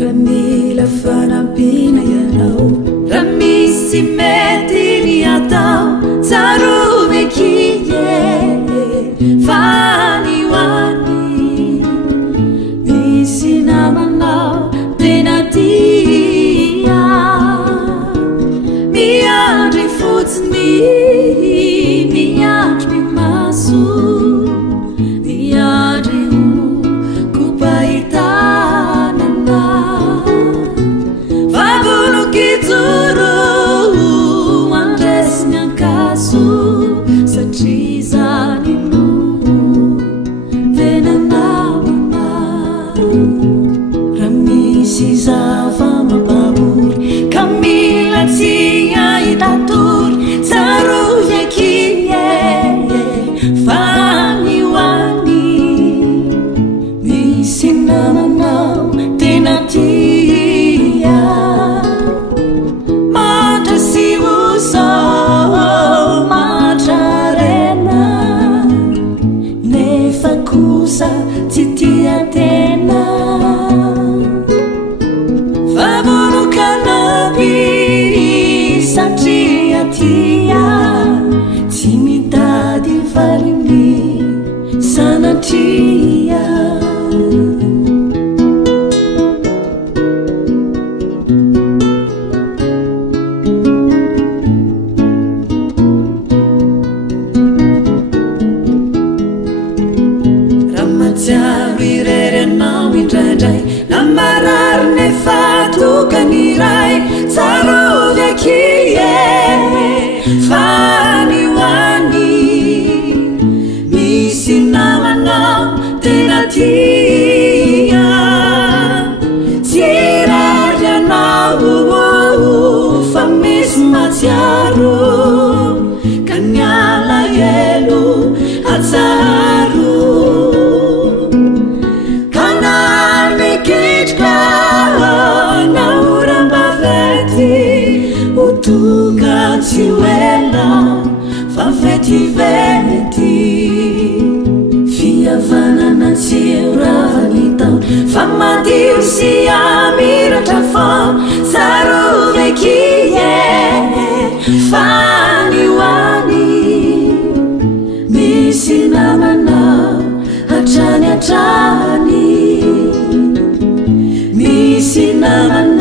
Ramila fanapina yanao ramisi metini atao zaruvekiye fani wani misina manao tenatia miandri fotsini miandri maso miandri kupaitanana vavulukitsuru andresnyankasu satrizaninu venanamana ramisi zavamababuri kamilatsia itaturi zaruvekiye faniwani misinamanao tenatia matrasiuso matrarena nefakusa titiatena favolukanabi satriatia timitadi valini sanatria Ramajavirerenau indraindray namararine fatukaniray zaruvekiye faniwani misy namanao tenatia tiraryanao fa misy matsiaro kaniala elo atsaro Utunga tiwela fafeti veneti fiavana na tiuravalitau famadiu siamira trafam zaruvekiye faniwani misinamana atrani atrani misinamana